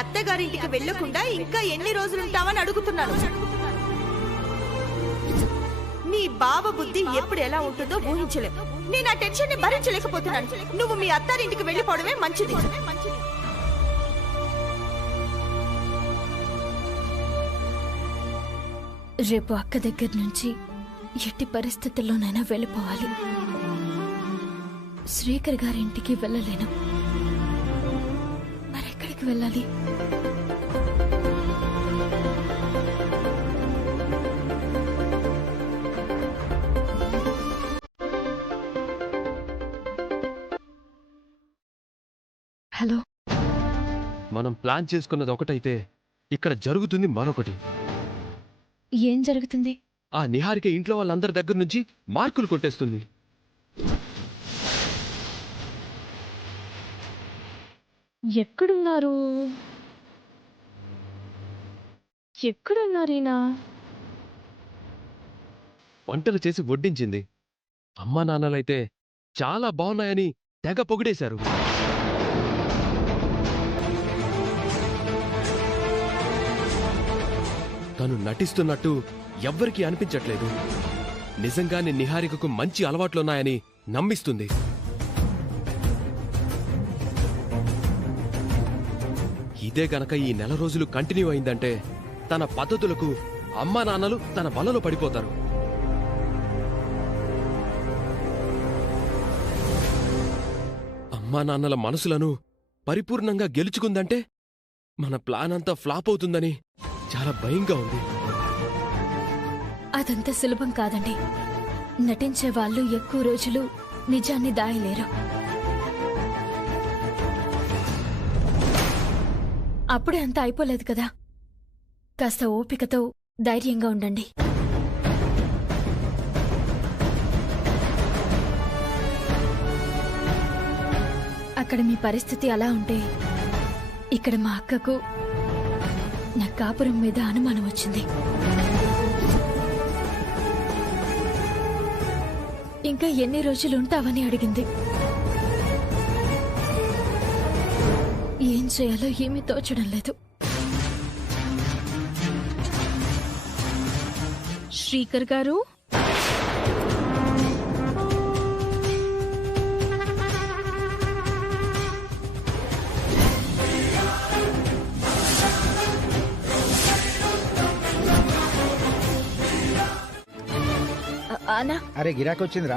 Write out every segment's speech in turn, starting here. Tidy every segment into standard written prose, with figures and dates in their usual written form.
అత్తగారింటికి వెళ్ళకుండా ఇంకా ఎన్ని రోజులుంటావని అడుగుతున్నాను. నీ బావ బుద్ధి ఎప్పుడు ఎలా ఉంటుందో ఊహించలేవు. నేను ఆ టెన్షన్ ని భరించలేకపోతున్నాను. నువ్వు మీ అత్తారింటికి వెళ్ళిపోవడమే మంచిది. రేపు అక్క దగ్గర నుంచి ఎట్టి పరిస్థితుల్లోనైనా వెళ్ళిపోవాలి. శ్రీకర్ గారింటికి వెళ్ళలేను. మరెక్కడికి వెళ్ళాలి? హలో. మనం ప్లాన్ చేసుకున్నది ఒకటైతే ఇక్కడ జరుగుతుంది మరొకటి. ఏం జరుగుతుంది? ఆ నిహారిక ఇంట్లో వాళ్ళందరి దగ్గర నుంచి మార్కులు కొట్టేస్తుంది. ఎక్కడున్నారు ఈయన? వంటలు చేసి వడ్డించింది. అమ్మా నాన్నలైతే చాలా బాగున్నాయని తెగ పొగిడేశారు. తను నటిస్తున్నట్టు ఎవ్వరికీ అనిపించట్లేదు. నిజంగానే నిహారికకు మంచి అలవాట్లున్నాయని నమ్మిస్తుంది. ఇదే గనక ఈ నెల రోజులు కంటిన్యూ అయిందంటే తన పద్ధతులకు అమ్మా నాన్నలు తన వలలో పడిపోతారు. అమ్మా నాన్నల మనసులను పరిపూర్ణంగా గెలుచుకుందంటే మన ప్లాన్ అంతా ఫ్లాప్ అవుతుందని చాలా భయంగా ఉంది. అదంత సులభం కాదండి. నటించే వాళ్ళు ఎక్కువ రోజులు నిజాన్ని దాయలేరు. అప్పుడే అంత అయిపోలేదు కదా. కాస్త ఓపికతో ధైర్యంగా ఉండండి. అక్కడ మీ పరిస్థితి అలా ఉంటే ఇక్కడ మా అక్కకు నా కాపురం మీద అనుమానం వచ్చింది. ఇంకా ఎన్ని రోజులు ఉంటావని అడిగింది. ఏం చేయాలో ఏమీ తోచడం లేదు. శ్రీకర్ గారు, అన్నా. అరే గిరాకీ వచ్చిందిరా.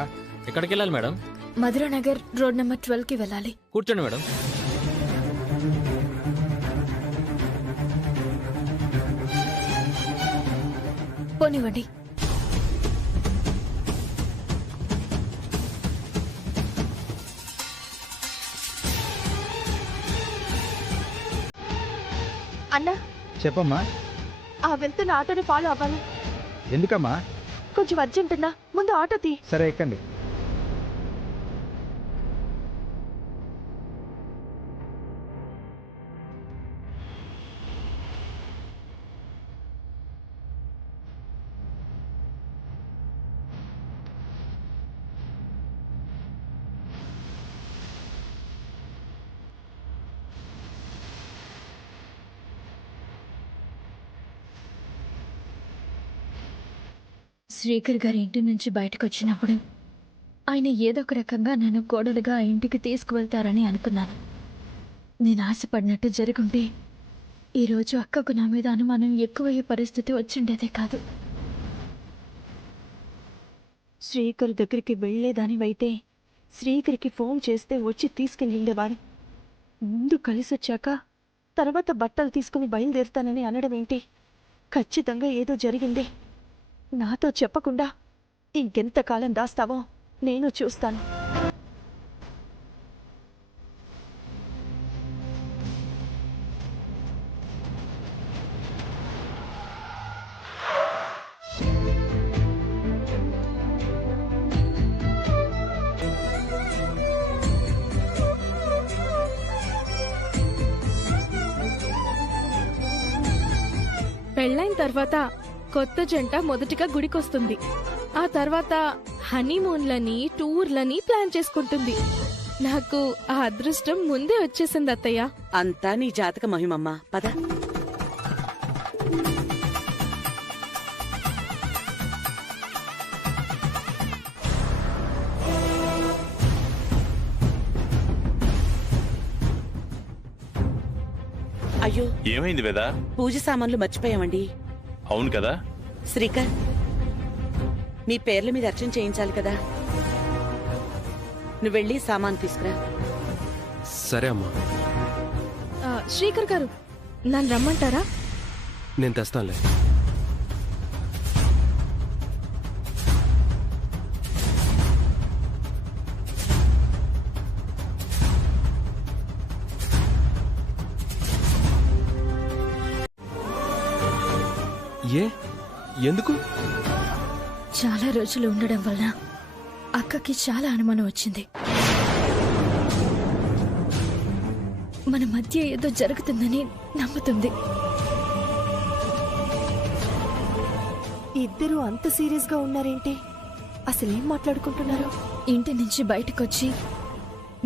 ఎక్కడికి వెళ్ళాలి మేడం? మధురానగర్ రోడ్ నెంబర్ 12 కి వెళ్ళాలి. కూర్చోండి మేడం. పోనివ్వండి. అన్నా, చెప్పమ్మా. వెళ్తున్న ఆటోని ఫాలో అవ్వాలి. ఎందుకమ్మా? కొంచెం అర్జెంట్ అన్నా, ముందు ఆటో తీ. సరే ఎక్కండి. శ్రీకర్ గారి ఇంటి నుంచి బయటకు వచ్చినప్పుడు ఆయన ఏదో ఒక రకంగా నన్ను కోడలుగా ఆ ఇంటికి తీసుకువెళ్తారని అనుకున్నాను. నేను ఆశపడినట్టు జరుగుంటే ఈరోజు అక్కకు నా మీద అనుమానం ఎక్కువయ్యే పరిస్థితి వచ్చిండేదే కాదు. శ్రీకర్ దగ్గరికి వెళ్లేదానివైతే శ్రీకర్కి ఫోన్ చేస్తే వచ్చి తీసుకెళ్ళిండేవాడు. ముందు కలిసొచ్చాక తర్వాత బట్టలు తీసుకుని బయలుదేరుతానని అనడం ఏంటి? ఖచ్చితంగా ఏదో జరిగింది. నాతో చెప్పకుండా ఇంకెంతకాలం దాస్తావో నేను చూస్తాను. పెళ్ళైన తర్వాత కొత్త జంట మొదటిగా గుడికొస్తుంది. ఆ తర్వాత హనీమూన్లని, టూర్లని ప్లాన్ చేసుకుంటుంది. నాకు ఆ అదృష్టం ముందే వచ్చేసింది అత్తయ్య. అంతా నీ జాతక మహిమమ్మా, పద. అయ్యో, ఏమైంది వేదా? పూజ సామాన్లు మర్చిపోయామండి. అవును కదా. శ్రీకర్, నీ పేర్ల మీద అర్చన చేయించాలి కదా, నువ్వెళ్ళి సామాన్ తీసుకురా. సరే అమ్మా, శ్రీకర్ గారు, నన్ను రమ్మంటారా? నేను తెస్తానులే. ఏ ఎందుకు? చాలా రోజులు ఉండడం వల్ల అక్కకి చాలా అనుమానం వచ్చింది. మన మధ్య ఏదో జరుగుతుందని నమ్ముతుంది. ఇద్దరు అంత సీరియస్ గా ఉన్నారేంటి? అసలేం మాట్లాడుకుంటున్నారు? ఇంటి నుంచి బయటకొచ్చి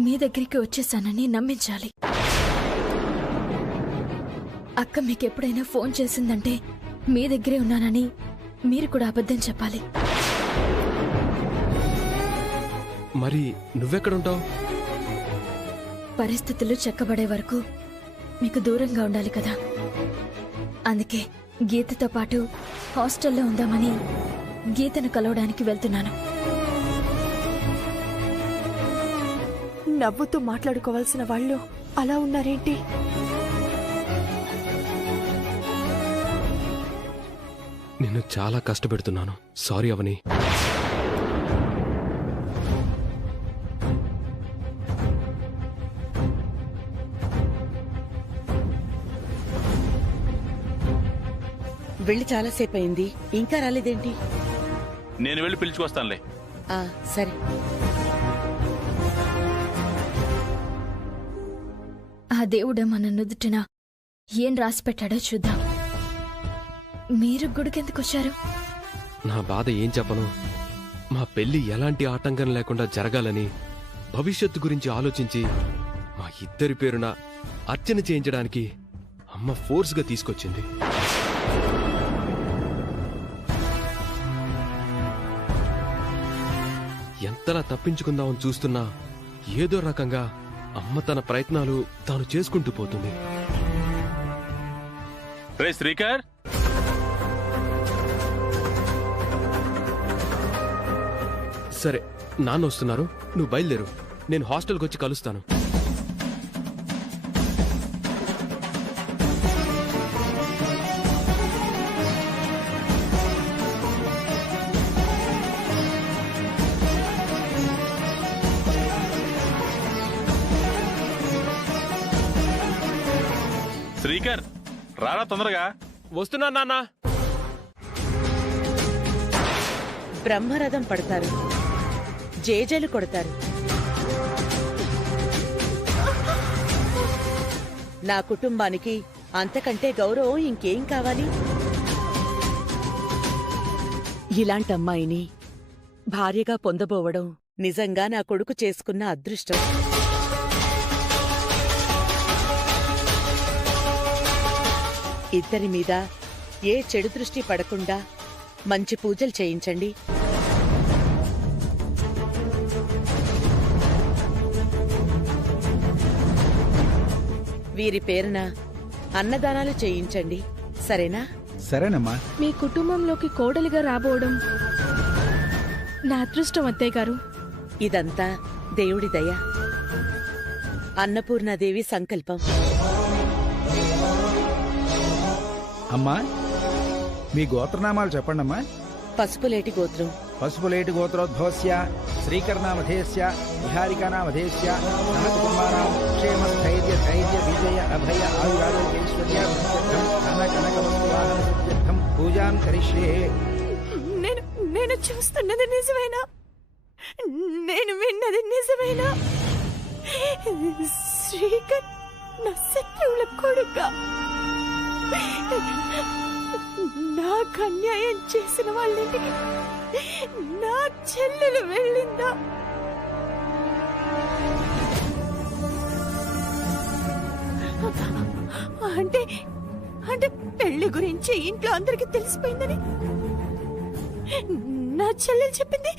మీ దగ్గరికి వచ్చేసానని నమ్మించాలి. అక్క మీకెప్పుడైనా ఫోన్ చేసిందంటే మీ దగ్గరే ఉన్నానని మీరు కూడా అబద్ధం చెప్పాలి. మరి నువ్వెక్కడుంటావు? పరిస్థితులు చెక్కబడే వరకు మీకు దూరంగా ఉండాలి కదా. అందుకే గీతతో పాటు హాస్టల్లో ఉందామని గీతను కలవడానికి వెళ్తున్నాను. నవ్వుతూ మాట్లాడుకోవాల్సిన వాళ్ళు అలా ఉన్నారేంటి? నిన్ను చాలా కష్టపెడుతున్నాను. సారీ అవని. వెళ్ళి చాలాసేపు అయింది, ఇంకా రాలేదేంటి? నేను వెళ్ళి పిలుచుకొస్తానులే. సరే. ఆ దేవుడు మన నుదుటిన ఏం రాసిపెట్టాడో చూద్దాం. మీరు గుడికెందుకొచ్చారు? నా బాధ ఏం చెప్పను. మా పెళ్లి ఎలాంటి ఆటంకం లేకుండా జరగాలని భవిష్యత్తు గురించి ఆలోచించి మా ఇద్దరి పేరున అర్చన చేయించడానికి అమ్మ ఫోర్స్గా తీసుకొచ్చింది. ఎంతలా తప్పించుకుందామని చూస్తున్నా ఏదో రకంగా అమ్మ తన ప్రయత్నాలు తాను చేసుకుంటూ పోతుంది. రే శ్రీకర్, సరే, నాన్న వస్తున్నారు, నువ్వు బయలుదేరు. నేను హాస్టల్కి వచ్చి కలుస్తాను. శ్రీకర్, రారా తొందరగా. వస్తున్నా నాన్న. బ్రహ్మరథం పడతారు, జేజేలు కొడతారు. నా కుటుంబానికి అంతకంటే గౌరవం ఇంకేం కావాలి? ఇలాంటి అమ్మాయిని భార్యగా పొందబోవడం నిజంగా నా కొడుకు చేసుకున్న అదృష్టం. ఇద్దరి మీద ఏ చెడు దృష్టి పడకుండా మంచి పూజలు చేయించండి. వీరి పేరున అన్నదానాలు చేయించండి, సరేనా? సరేనమ్మా. మీ కుటుంబంలోకి కోడలిగా రాబోవడం నా అదృష్టం అత్తయ్య గారు. ఇదంతా దేవుడి దయ, అన్నపూర్ణాదేవి సంకల్పం. అమ్మా, మీ గోత్రనామాలు చెప్పండమ్మా. పసుపులేటి గోత్రం. పసుపులేటి గోత్రోద్భవస్య శ్రీకర్ణామధేస్య విహారికానామధేస్య సహకుటుంబానాం క్షేమ స్థైర్య ధైర్య విజయ అభయ ఆయురారోగ్యైశ్వర్య ధన కనక వస్తువాహన సిద్ధ్యర్థం పూజాం కరిష్యే. నేను చూస్తున్నది నిజమేనా? నేను విన్నది నిజమేనా? శ్రీకర్ నా శత్రువుల కొడుక, నాకు అన్యాయం చేసిన వాళ్ళింటికి నా చెల్లెలు వెళ్ళిందా? అంటే అంటే పెళ్లి గురించి ఇంట్లో అందరికి తెలిసిపోయిందని నా చెల్లెలు చెప్పింది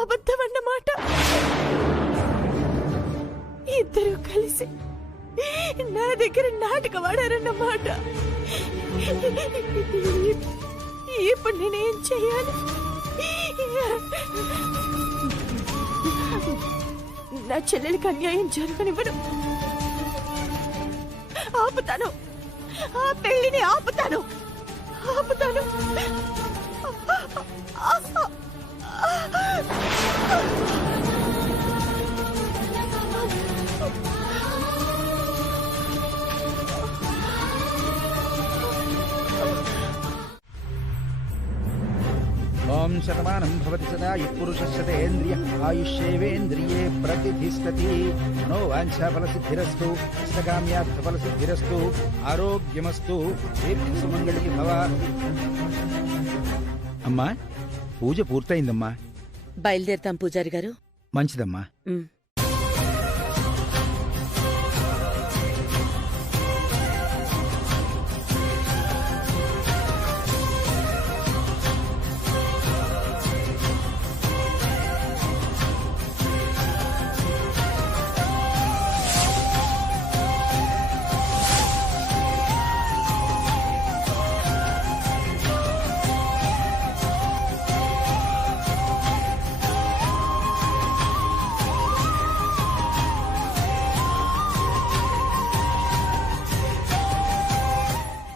అబద్ధం అన్నమాట. ఇద్దరు కలిసి నా దగ్గర నాటకం ఆడారన్నమాట. ఇప్పుడు నేనేం చెయ్యాలి? నా చెల్లెలికి అన్యాయం జరగనివ్వను. ఆపుతాను, ఆ పెళ్లిని ఆపుతాను. ఓం శతమానం భవతి సదా యుఃపురుషస్యతేంద్రియ ఆయుష్యేవేంద్రియే ప్రతిధిష్టతి. మనోవాంఛాఫలసిద్ధిరస్తు, ఇష్టకామ్యార్థఫలసిద్ధిరస్తు, ఆరోగ్యమస్తు, దీర్ఘసుమంగళీ భవ. అమ్మా, పూజ పూర్తయిందమ్మా. బయలుదేరుతాం పూజారి గారు. మంచిదమ్మా. ఉమ్.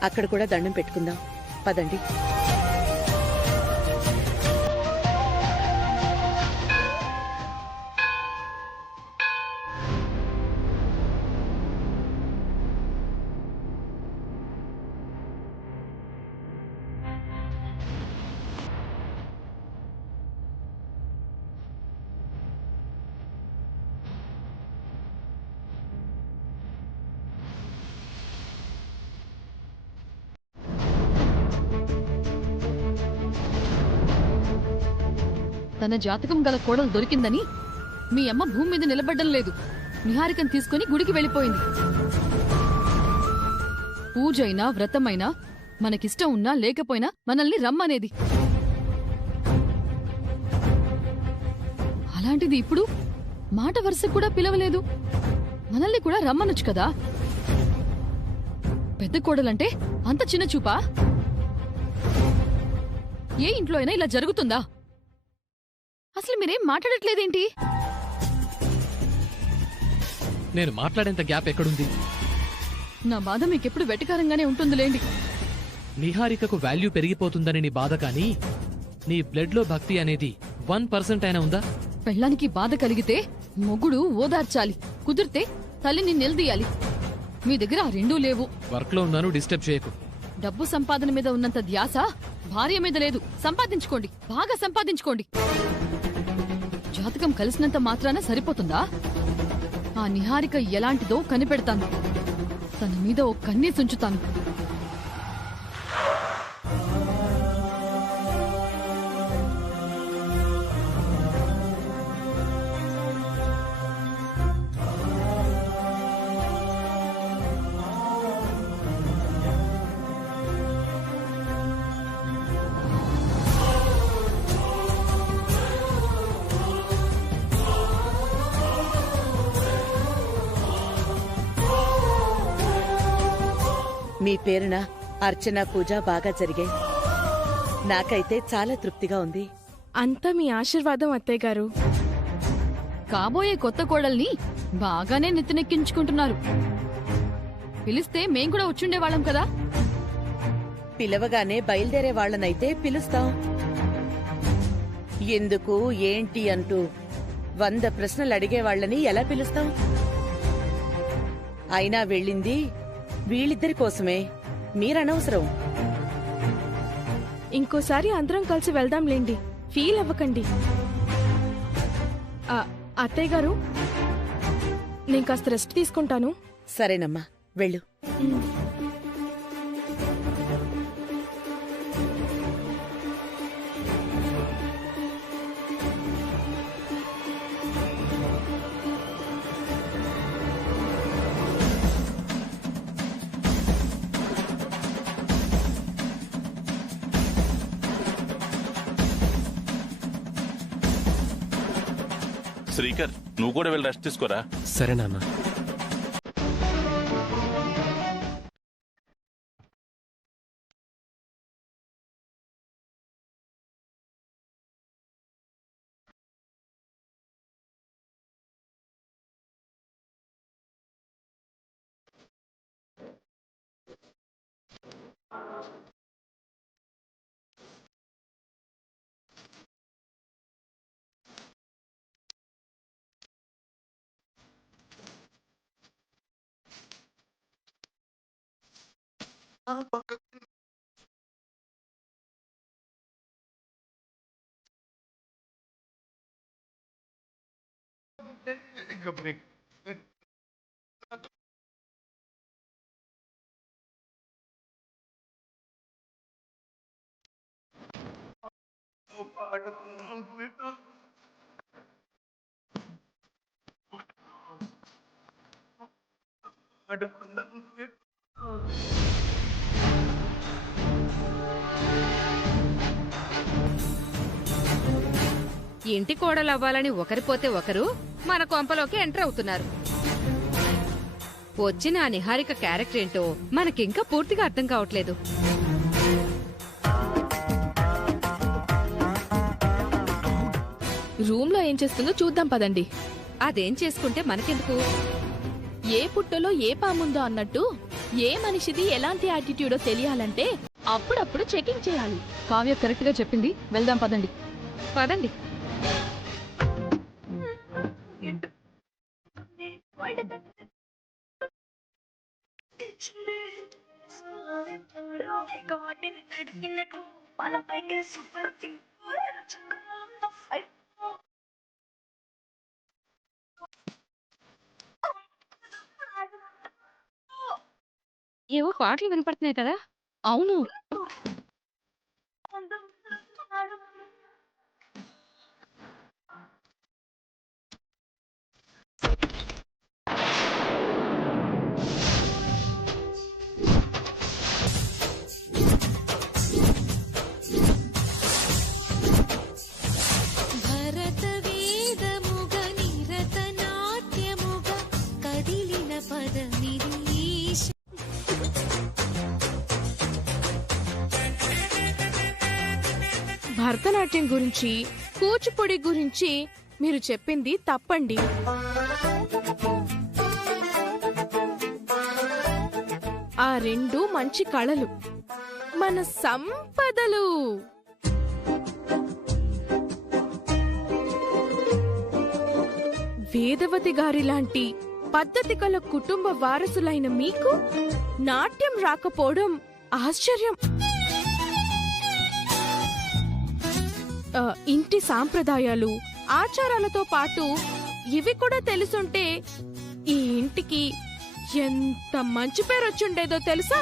అక్కడ కూడా దండం పెట్టుకుందాం పదండి. తన జాతకం గల కోడలు దొరికిందని మీ అమ్మ భూమి మీద నిలబడ్డం లేదు. నిహారికను తీసుకుని గుడికి వెళ్ళిపోయింది. పూజైనా వ్రతమైనా మనకిష్టం ఉన్నా లేకపోయినా మనల్ని రమ్మనేది. అలాంటిది ఇప్పుడు మాట వరుస కూడా పిలవలేదు. మనల్ని కూడా రమ్మనొచ్చు కదా. పెద్ద కోడలంటే అంత చిన్న చూపా? ఏ ఇంట్లో అయినా ఇలా జరుగుతుందా? అసలు మీరేం మాట్లాడట్లేదేంటి? నేను మాట్లాడేంత గ్యాప్ ఎక్కడుంది? నా బాధ మీకెప్పుడు వెటకారంగానే ఉంటుందిలేండి. నిహారికకు వాల్యూ పెరిగిపోతుందని నీ బాధ, కానీ నీ బ్లడ్ లో భక్తి అనేది 1% అయినా ఉందా? పెళ్ళానికి బాధ కలిగితే మొగుడు ఓదార్చాలి, కుదిరితే తల్లిని నిలదీయాలి. మీ దగ్గర ఆ రెండూ లేవు. వర్క్ లో ఉన్నాను, డిస్టర్బ్ చేయకు. డబ్బు సంపాదన మీద ఉన్నంత ధ్యాస భార్య మీద లేదు. సంపాదించుకోండి, బాగా సంపాదించుకోండి. జాతకం కలిసినంత మాత్రాన సరిపోతుందా? ఆ నిహారిక ఎలాంటిదో కనిపెడతాను. తన మీద ఓ కన్నేసుంచుతాను. మీ పేరున అర్చన పూజ బాగా జరిగాయి. నాకైతే చాలా తృప్తిగా ఉంది. అంతా మీ ఆశీర్వాదం అత్తయ్య గారు. కాబోయే కొత్త కోడల్ని బాగానే నెత్తినెక్కించుకుంటున్నారు. పిలిస్తే మేం కూడా వచ్చుండేవాళ్ళం కదా. పిలవగానే బయలుదేరే వాళ్ళనైతే పిలుస్తాం. ఎందుకు ఏంటి అంటూ 100 ప్రశ్నలు అడిగే వాళ్ళని ఎలా పిలుస్తాం? అయినా వెళ్ళింది వీళ్ళిద్దరి కోసమే. మీరనవసరం. ఇంకోసారి అందరం కలిసి వెళ్దాంలేండి, ఫీల్ అవ్వకండి. అత్తయ్య గారు, నేను కాస్త రెస్ట్ తీసుకుంటాను. సరేనమ్మా, వెళ్ళు. శ్రీకర్, నువ్వు కూడా వెళ్ళి రెస్ట్ తీసుకోరా. సరే నాన్న. ఇంటి కోడలు అవ్వాలని ఒకరిపోతే ఒకరు మన కొంపలోకి ఎంటర్ అవుతున్నారు. వచ్చిన ఆ నిహారిక క్యారెక్టర్ ఏంటో మనకింకా పూర్తిగా అర్థం కావట్లేదు. రూమ్ లో ఏం చేస్తుందో చూద్దాం పదండి. అదేం చేసుకుంటే మనకెందుకు? ఏ పుట్టలో ఏ పాముందో అన్నట్టు ఏ మనిషిది ఎలాంటి యాటిట్యూడో తెలియాలంటే అప్పుడప్పుడు చెకింగ్ చేయాలి. కావ్య కరెక్ట్ గా చెప్పింది. వెళ్దాం పదండి. పదండి. ఏవో పాటలు వినపడుతున్నాయి కదా. అవును, భరతనాట్యం గురించి కూచిపూడి గురించి మీరు చెప్పింది తప్పండి. ఆ రెండు మంచి కళలు, మన సంపదలు. వేదవతి గారి లాంటి పద్ధతి గల కుటుంబ వారసులైన మీకు నాట్యం రాకపోవడం ఆశ్చర్యం. ఇంటి సాంప్రదాయాలు ఆచారాలతో పాటు ఇవి కూడా తెలుసుంటే ఈ ఇంటికి ఎంత మంచి పేరు వచ్చుండేదో తెలుసా?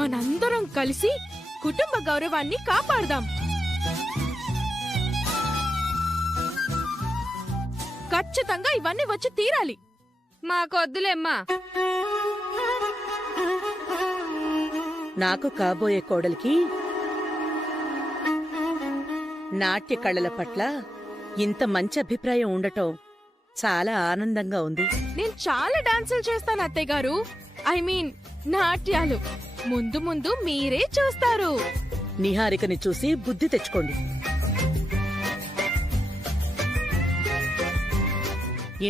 మనందరం కలిసి కుటుంబ గౌరవాన్ని కాపాడదాం. ఖచ్చితంగా ఇవన్నీ వచ్చి తీరాలి. మాకొద్దులేమ్మా. నాకు కాబోయే కోడలికి నాట్య కళల పట్ల ఇంత మంచి అభిప్రాయం ఉండటం చాలా ఆనందంగా ఉంది. నేను చాలా డాన్సులు చేస్తాను అత్తయ్య గారు. ఐ మీన్ నాట్యాలు. ముందు ముందు మీరే చూస్తారు. నిహారికని చూసి బుద్ధి తెచ్చుకోండి.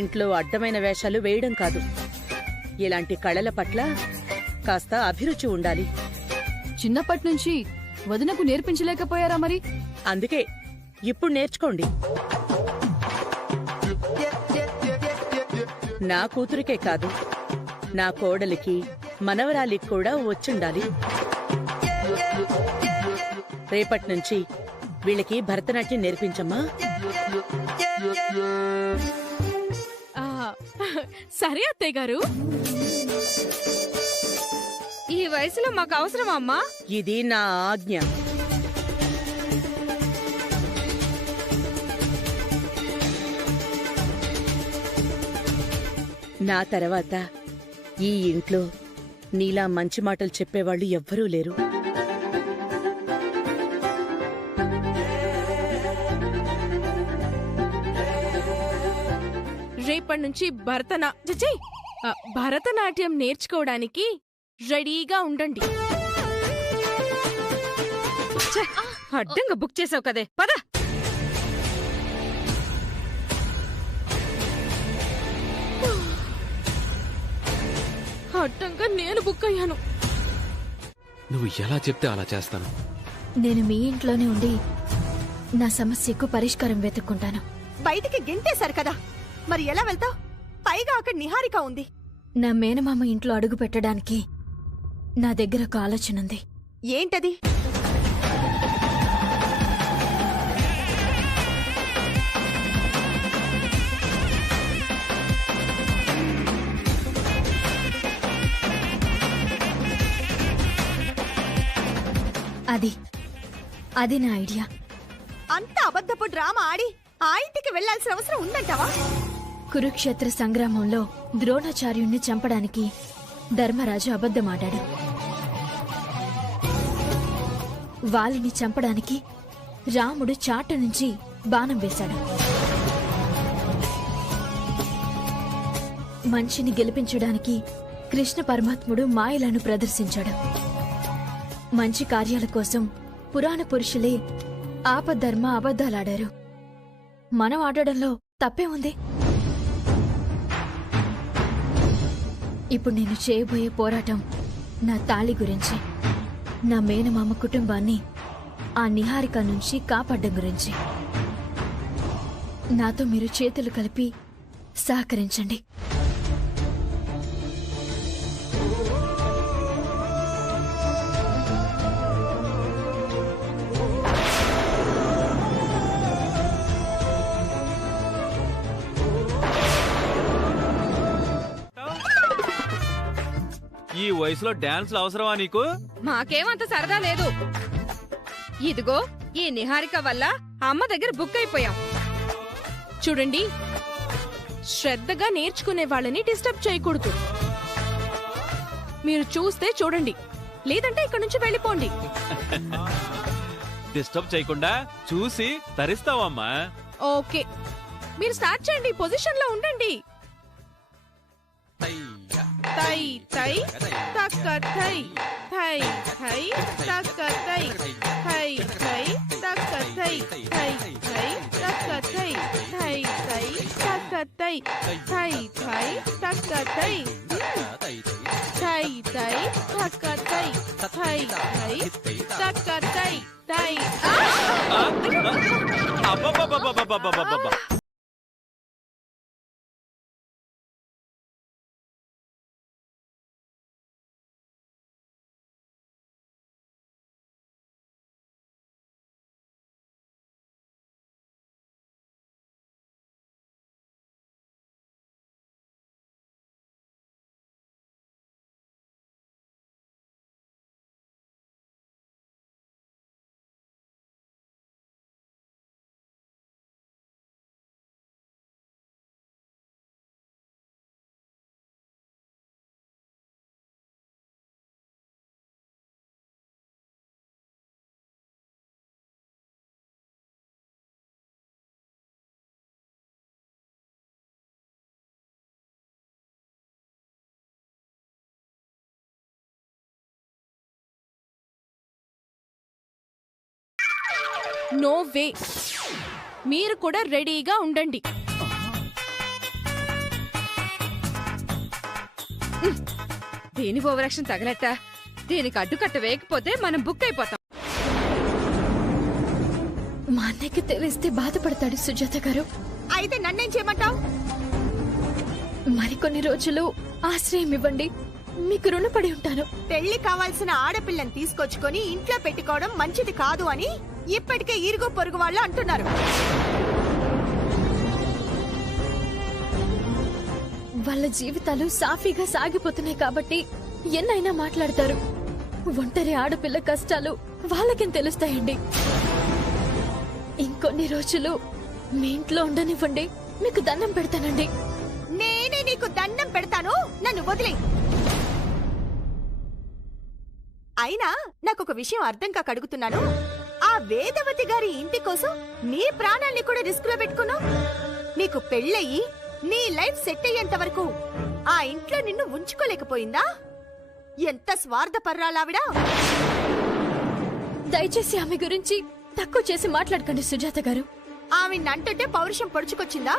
ఇంట్లో అడ్డమైన వేషాలు వేయడం కాదు, ఇలాంటి కళల పట్ల కాస్త అభిరుచి ఉండాలి. చిన్నప్పటి నుంచి వదినకు నేర్పించలేకపోయారా మరి? అందుకే ఇప్పుడు నేర్చుకోండి. నా కూతురికే కాదు, నా కోడలికి మనవరాలికి కూడా వచ్చుండాలి. రేపటి నుంచి వీళ్ళకి భరతనాట్యం నేర్పించమ్మా. సరే అత్తయ్య గారు. ఈ వయసులో మాకు అవసరమా అమ్మా? ఇది నా ఆజ్ఞ. నా తర్వాత ఈ ఇంట్లో నీలా మంచి మాటలు చెప్పేవాళ్ళు ఎవ్వరూ లేరు. రేపటి నుంచి భరతనాట్యం నేర్చుకోవడానికి రెడీగా ఉండండి. ఛే, అడ్డంగా బుక్ చేసావు కదే, పద. అడ్డంగా నేను బుక్ అయ్యాను. నువ్వు ఎలా చెప్తే అలా చేస్తాను. నేను మీ ఇంట్లోనే ఉండి నా సమస్యకు పరిష్కారం వెతుక్కుంటాను. బయటికి గింటేశారు కదా, మరి ఎలా వెళ్తావు? పైగా అక్కడ నిహారిక ఉంది. నా మేనమామ ఇంట్లో అడుగు పెట్టడానికి నా దగ్గర ఒక ఆలోచన ఉంది. ఏంటది? అది నా ఐడియా. అంత అబద్ధపు డ్రామా ఆడి ఆ ఇంటికి వెళ్లాల్సిన అవసరం ఉందంటావా? కురుక్షేత్ర సంగ్రామంలో ద్రోణాచార్యుణ్ణి చంపడానికి ధర్మరాజు అబద్ధమాడాడు. వాలిని చంపడానికి రాముడు చాట నుంచి బాణం వేశాడు. మనిషిని గెలిపించడానికి కృష్ణ పరమాత్ముడు మాయలను ప్రదర్శించాడు. మంచి కార్యాల కోసం పురాణ పురుషులే ఆపద్ధర్మ అబద్ధాలాడారు. మనం ఆడడంలో తప్పే ఉంది. ఇప్పుడు నేను చేయబోయే పోరాటం నా తాళి గురించి, నా మేనమామ కుటుంబాన్ని ఆ నిహారిక నుంచి కాపాడడం గురించి. నాతో మీరు చేతులు కలిపి సహకరించండి. ఈ వయసులో డాన్స్లు అవసరమా నీకు? మాకేమంత సరదా లేదు. ఇదిగో ఈ నిహారిక వల్ల అమ్మ దగ్గర బుక్ అయిపోయాం. చూడండి, శ్రద్ధగా నేర్చుకునే వాళ్ళని డిస్టర్బ్ చేయకూడదు. మీరు చూస్తే చూడండి, లేదంటే ఇక్కడ నుంచి వెళ్ళిపోండి. డిస్టర్బ్ చేయకుండా చూసి తరిస్తావమ్మా. ఓకే, మీరు స్టార్ట్ చేయండి. పొజిషన్ లో ఉండండి. తై తై తక్క తై తై తై తక్క తై తై తై తక్క తై తై తై తక్క తై తై తై తక్క తై తై తై తక్క తై తై తై తక్క తై తై తై తక్క తై తై. అబ్బబ్బబ్బబ్బబ్బబ్బబ్బబ్బ. నో వే, మీరు కూడా రెడీగా ఉండండి. దేని ఓవరాక్షన్ తగలట్ట. దీనికి అడ్డుకట్ట వేయకపోతే మనం బుక్ అయిపోతాం. మా అన్నయ్యకి తెలిస్తే బాధపడతాడు సుజాత గారు. అయితే నన్నేం చేయమంటావు? మరికొన్ని రోజులు ఆశ్రయం ఇవ్వండి, మీకు రుణపడి ఉంటాను. పెళ్లి కావాల్సిన ఆడపిల్లని తీసుకొచ్చుకొని ఇంట్లో పెట్టుకోవడం మంచిది కాదు అని ఇప్పటికే ఇరుగు పొరుగు వాళ్ళు అంటున్నారు. వాళ్ళ జీవితాలు సాఫీగా సాగిపోతున్నాయి కాబట్టి ఎన్నైనా మాట్లాడతారు. ఒంటరి ఆడపిల్ల కష్టాలు వాళ్ళకేం తెలుస్తాయండి. ఇంకొన్ని రోజులు మీ ఇంట్లో ఉండనివ్వండి, మీకు దండం పెడతానండి. నేనే నీకు దండం పెడతాను, నన్ను వదిలే. అయినా నాకొక విషయం అర్థం కాక అడుగుతున్నాను. ఆ వేదవతి గారి ఇంటి కోసం నీ ప్రాణాల్ని కూడా రిస్క్ లో పెట్టుకున్నావు. నీకు పెళ్ళయి నీ లైఫ్ సెట్ అయ్యేంత వరకు ఆ ఇంట్లో నిన్ను ఉంచుకోలేకపోయిందా? ఎంత స్వార్థపర్రాలావిడా! దయచేసి ఆమె గురించి తక్కువ చేసి మాట్లాడకండి సుజాత గారు. ఆమె నంటుంటే పౌరుషం పొడుచుకొచ్చిందా?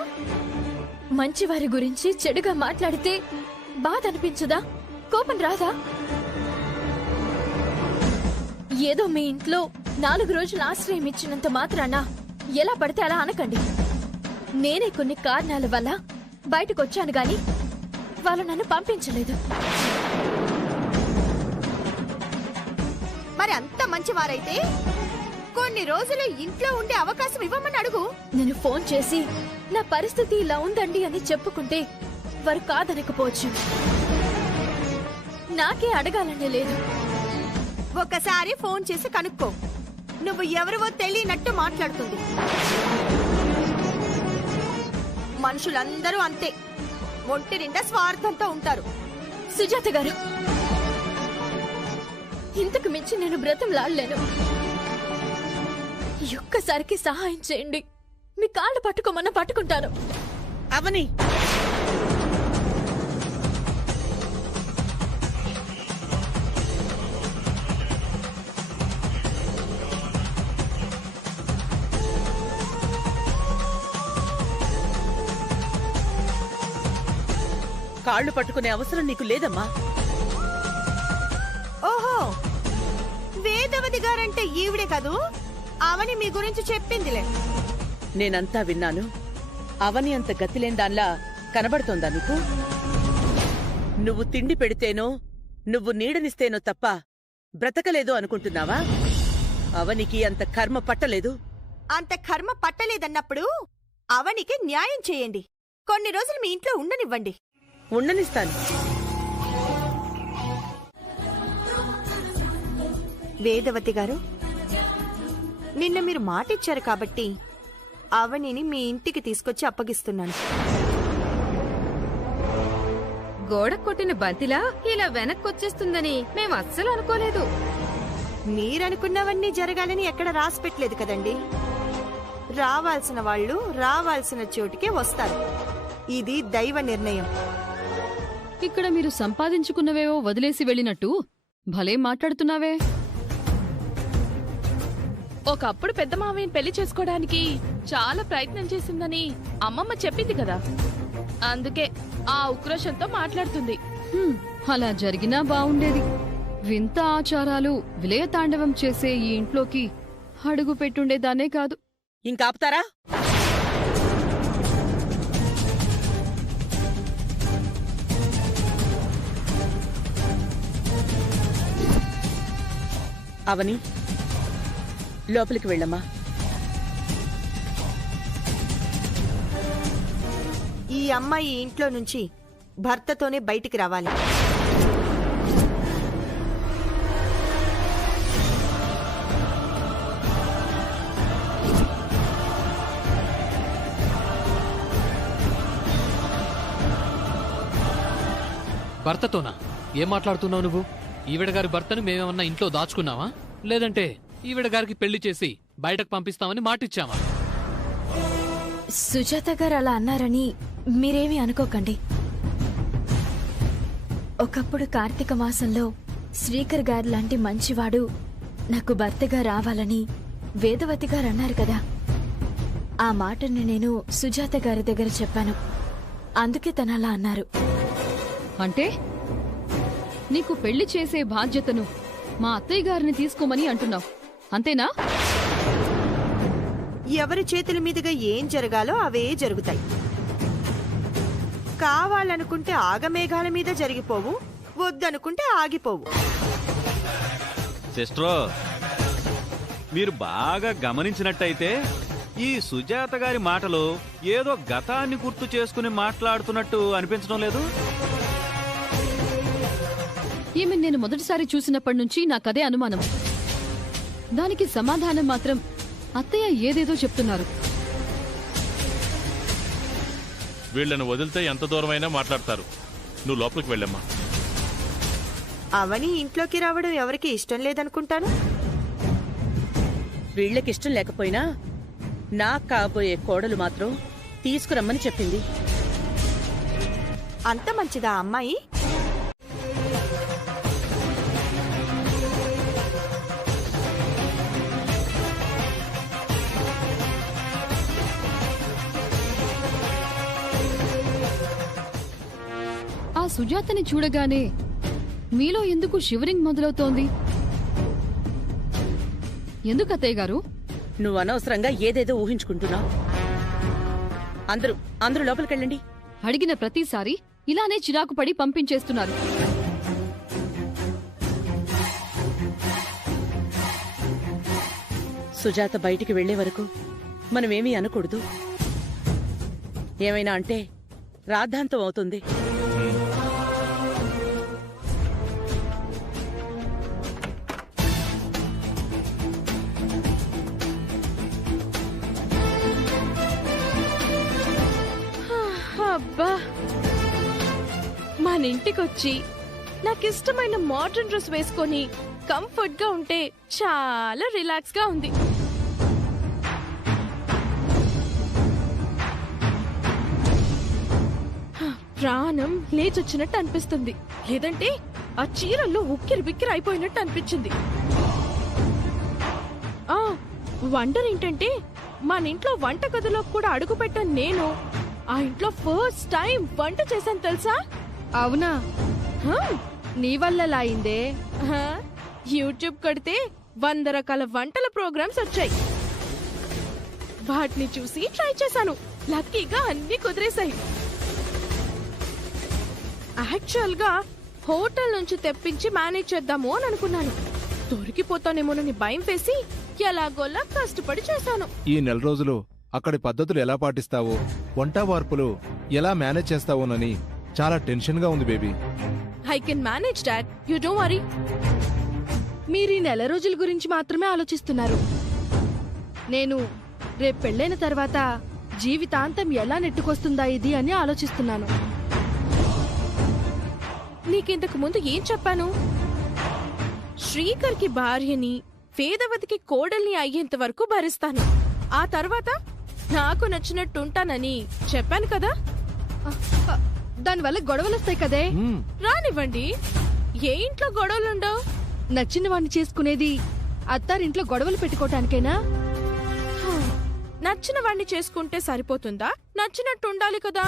మంచివారి గురించి చెడుగా మాట్లాడితే బాధ అనిపించదా? కోపం రాదా? ఏదో మీ ఇంట్లో 4 రోజులు ఆశ్రయం ఇచ్చినంత మాత్రాన ఎలా పడితే అలా అనకండి. నేనే కొన్ని కారణాల వల్ల బయటకొచ్చాను గాని వాళ్ళు నన్ను పంపించలేదు. మరి అంత మంచివారైతే కొన్ని రోజులు ఇంట్లో ఉండే అవకాశం ఇవ్వమని అడుగు. నేను ఫోన్ చేసి నా పరిస్థితి ఇలా ఉందండి అని చెప్పుకుంటే వారు కాదనకపోవచ్చు. నాకే అడగాలనే లేదు. ఒకసారి ఫోన్ చేసి కనుక్కో. నువ్వు ఎవరివో తెలియనట్టు మాట్లాడుతుంది. మనుషులందరూ అంతే, ఒంటి నిండా స్వార్థంతో ఉంటారు. సుజాత గారు, ఇంతకు మించి నేను బ్రతంలాడలేను. ఒక్కసారికి సహాయం చేయండి. మీ కాళ్ళు పట్టుకోమన్నా పట్టుకుంటాను. అవని, కాళ్ళు పట్టుకునే అవసరం నీకు లేదమ్మా. ఓహో, వేదవతి గారంటే ఈవిడే కదూ? అవని మీ గురించి చెప్పిందిలే. నేనంతా విన్నాను. అవని అంత గతిలేని దానిలా కనబడుతోందా నీకు? నువ్వు తిండి పెడితేనో నువ్వు నీడనిస్తేనో తప్ప బ్రతకలేదు అనుకుంటున్నావా? అవనికి అంత కర్మ పట్టలేదు. అంత కర్మ పట్టలేదన్నప్పుడు అవనికి న్యాయం చేయండి. కొన్ని రోజులు మీ ఇంట్లో ఉండనివ్వండి. ఉండనిస్తాను. వేదవతి గారు, నిన్న మీరు మాటిచ్చారు కాబట్టి అవనిని మీ ఇంటికి తీసుకొచ్చి అప్పగిస్తున్నాను. గోడ కొట్టిన బంతిలా ఇలా వెనక్కొచ్చేస్తుందని మేము అస్సలు అనుకోలేదు. మీరనుకున్నవన్నీ జరగాలని ఎక్కడ రాసిపెట్టలేదు కదండి. రావాల్సిన వాళ్ళు రావాల్సిన చోటికే వస్తారు. ఇది దైవ నిర్ణయం. ఇక్కడ మీరు సంపాదించుకున్నవేవో వదిలేసి వెళ్ళినట్టు భలే మాట్లాడుతున్నావే. ఒకప్పుడు పెద్ద మామయ్యని పెళ్లి చేసుకోవడానికి చాలా ప్రయత్నం చేసిందని అమ్మమ్మ చెప్పింది కదా, అందుకే ఆ ఉక్రోషంతో మాట్లాడుతుంది. అలా జరిగినా బావుండేది. వింత ఆచారాలు విలయతాండవం చేసే ఈ ఇంట్లోకి అడుగు పెట్టుండేదానే కాదు. ఇంకాపుతారా? అవని, లోపలికి వెళ్ళమ్మా. ఈ అమ్మాయి ఇంట్లో నుంచి భర్తతోనే బయటికి రావాలి. భర్తతోనా? ఏం మాట్లాడుతున్నావు నువ్వు? ఈవిడ గారి భర్తను మేమేమన్నా ఇంట్లో దాచుకున్నావా? లేదంటే ఈవిడ గారికి పెళ్లి చేసి బయటకు పంపిస్తామని మాటిచ్చామా? సుజాత గారు అలా అన్నారని మీరేమీ అనుకోకండి. ఒకప్పుడు కార్తీక మాసంలో శ్రీకర్ గారు లాంటి మంచివాడు నాకు భర్తగా రావాలని వేదవతి గారు అన్నారు కదా. ఆ మాటను నేను సుజాత గారి దగ్గర చెప్పాను. అందుకే తను అలా అన్నారు. అంటే నీకు పెళ్లి చేసే బాధ్యతను మా అత్తయ్య గారిని తీసుకోమని అంటున్నావు, అంతేనా? ఎవరి చేతుల మీదుగా ఏం జరగాలో అవే జరుగుతాయి. కావాలనుకుంటే ఆగమేఘాల మీద జరిగిపోవు, వద్దనుకుంటే ఆగిపోవు. సిస్టరో, మీరు బాగా గమనించినట్టయితే ఈ సుజాత గారి మాటలు ఏదో గతాన్ని గుర్తు చేసుకుని మాట్లాడుతున్నట్టు అనిపించడం లేదు? ఈమె నేను మొదటిసారి చూసినప్పటి నుంచి నాకదే అనుమానం. దానికి సమాధానం మాత్రం అత్తయ్య ఏదేదో చెప్తున్నారు. వీళ్లను వదిలితే ఎంత దూరమైనా మాట్లాడతారు. నువ్వు లోపలికి వెళ్ళమ్మా. అవని ఇంట్లోకి రావడం ఎవరికి ఇష్టం లేదనుకుంటాను. వీళ్లకిష్టం లేకపోయినా నాకు కాబోయే కోడలు మాత్రం తీసుకురమ్మని చెప్పింది. అంత మంచిదా అమ్మాయి? ఆ సుజాతని చూడగానే మీలో ఎందుకు షివరింగ్ మొదలవుతోంది? ఎందుకు అత్తయ్య గారు? నువ్వు అనవసరంగా ఏదేదో ఊహించుకుంటున్నావు. అందరూ లోపలికెళ్ళండి. అడిగిన ప్రతిసారి ఇలానే చిరాకు పడి పంపించేస్తున్నారు. సుజాత బయటికి వెళ్లే వరకు మనమేమీ అనకూడదు. ఏమైనా అంటే రాద్ధాంతం అవుతుంది. అబ్బా, మన ఇంటికొచ్చి నాకిష్టమైన మోడర్న్ డ్రెస్ వేసుకొని కంఫర్ట్ గా ఉంటే చాలా రిలాక్స్ గా ఉంది. ప్రాణం లేచొచ్చినట్టు అనిపిస్తుంది. లేదంటే ఆ చీరల్లో ఉక్కిరి బిక్కిరి అయిపోయినట్టు అనిపించింది. వండర్ ఏంటంటే మన ఇంట్లో వంట గదిలో కూడా అడుగు పెట్టాను నేను. ఆ ఇంట్లో ఫస్ట్ టైం వంట చేశాను తెలుసా? అవునా? నీ వల్ల అయిందే. యూట్యూబ్ కడితే 100 రకాల వంటల ప్రోగ్రామ్స్ వచ్చాయి. వాటిని చూసి ట్రై చేశాను. లక్కీగా అన్ని కుదిరేశాయి. యాక్చువల్ గా హోటల్ నుంచి తెప్పించి మేనేజ్ చేద్దాము అని అనుకున్నాను. దొరికిపోతానేమోనని భయం వేసి ఎలాగోలా కష్టపడి చేశాను. ఈ నెల రోజులు అక్కడి పద్ధతులు ఎలా పాటిస్తావో, వంట వార్పులు ఎలా మేనేజ్ చేస్తావోనని చాలా టెన్షన్ గా ఉంది baby. I can manage dad, you don't worry. మీరు ఈ నెల రోజుల గురించి మాత్రమే ఆలోచిస్తున్నారు. నేను రేపు పెళ్ళైన తర్వాత జీవితాంతం ఎలా నెట్టుకొస్తుందా ఇది అని ఆలోచిస్తున్నాను. నీకింతకు ముందు ఏం చెప్పాను? శ్రీకర్కి భార్యని, వేదవతికి కోడల్ని అయ్యేంత వరకు భరిస్తాను. ఆ తర్వాత నాకు నచ్చినట్టుంటానని చెప్పాను కదా. దానివల్ల గొడవలు వస్తాయి కదే. రానివ్వండి. ఏ ఇంట్లో గొడవలుండవు? నచ్చిన వాడిని చేసుకునేది అత్తారింట్లో గొడవలు పెట్టుకోవటానికేనా? నచ్చిన వాడిని చేసుకుంటే సరిపోతుందా? నచ్చినట్టు ఉండాలి కదా.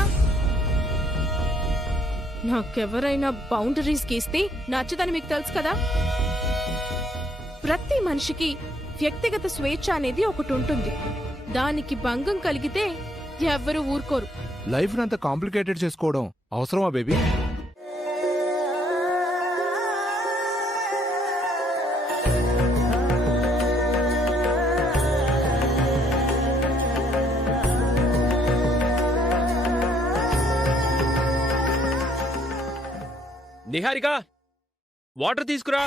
నాకెవరైనా బౌండరీస్ గీస్తే నచ్చదని మీకు తెలుసు కదా. ప్రతి మనిషికి వ్యక్తిగత స్వేచ్ఛ అనేది ఒకటి ఉంటుంది. దానికి భంగం కలిగితే ఎవ్వరూ ఊరుకోరు. లైఫ్ అంత కాంప్లికేటెడ్ చేసుకోవడం అవసరమా బేబీ? నిహారిక, వాటర్ తీసుకురా.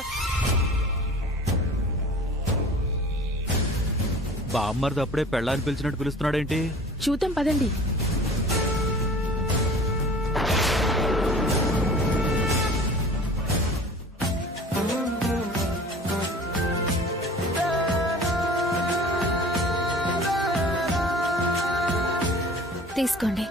బామ్మర్ది అప్పుడే పెళ్ళాన్ని పిలిచినట్టు పిలుస్తున్నాడేంటి? చూద్దాం పదండి. తీసుకోండి.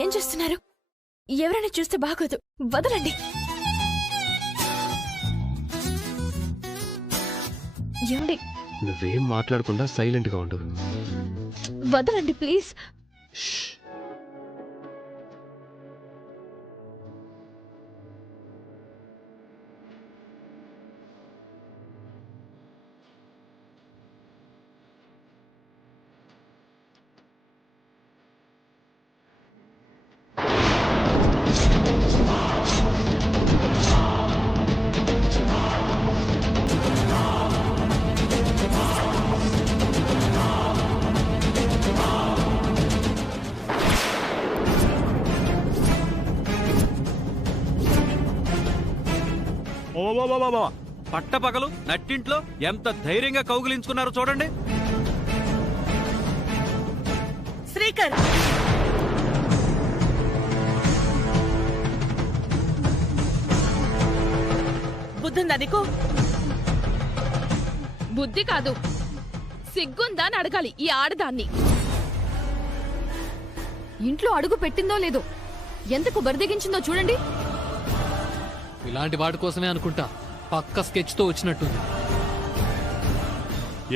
ఏం చేస్తున్నారు? ఎవరైనా చూస్తే బాగోదు. వదలండి. ఏమండి? నువ్వేం మాట్లాడకుండా సైలెంట్ గా ఉండు. వదలండి ప్లీజ్. పట్టపగలు నట్టింట్లో ఎంత ధైర్యంగా కౌగిలించుకున్నారో చూడండి. శ్రీకర్, బుద్ధిందా నీకు? బుద్ధి కాదు, సిగ్గుందా అని అడగాలి ఈ ఆడదాన్ని. ఇంట్లో అడుగు పెట్టిందో లేదో, ఎంతకు బరిదెగించిందో చూడండి. ఇలాంటి వాటి కోసమే అనుకుంటా పక్క స్కెచ్ తో వచ్చినట్టుంది.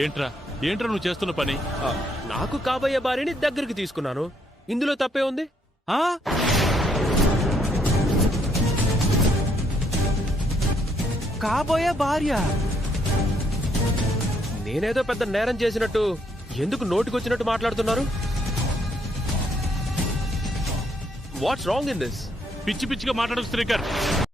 ఏంట్రా ఏంట్రా నువ్వు చేస్తున్న పని? నాకు కాబోయే భార్యని దగ్గరికి తీసుకున్నాను, ఇందులో తప్పే ఉంది? కాబోయే భార్య? నేనేదో పెద్ద నేరం చేసినట్టు ఎందుకు నోటికొచ్చినట్టు మాట్లాడుతున్నారు? What's wrong in this? పిచ్చి పిచ్చిగా మాట్లాడకు శ్రీకర్.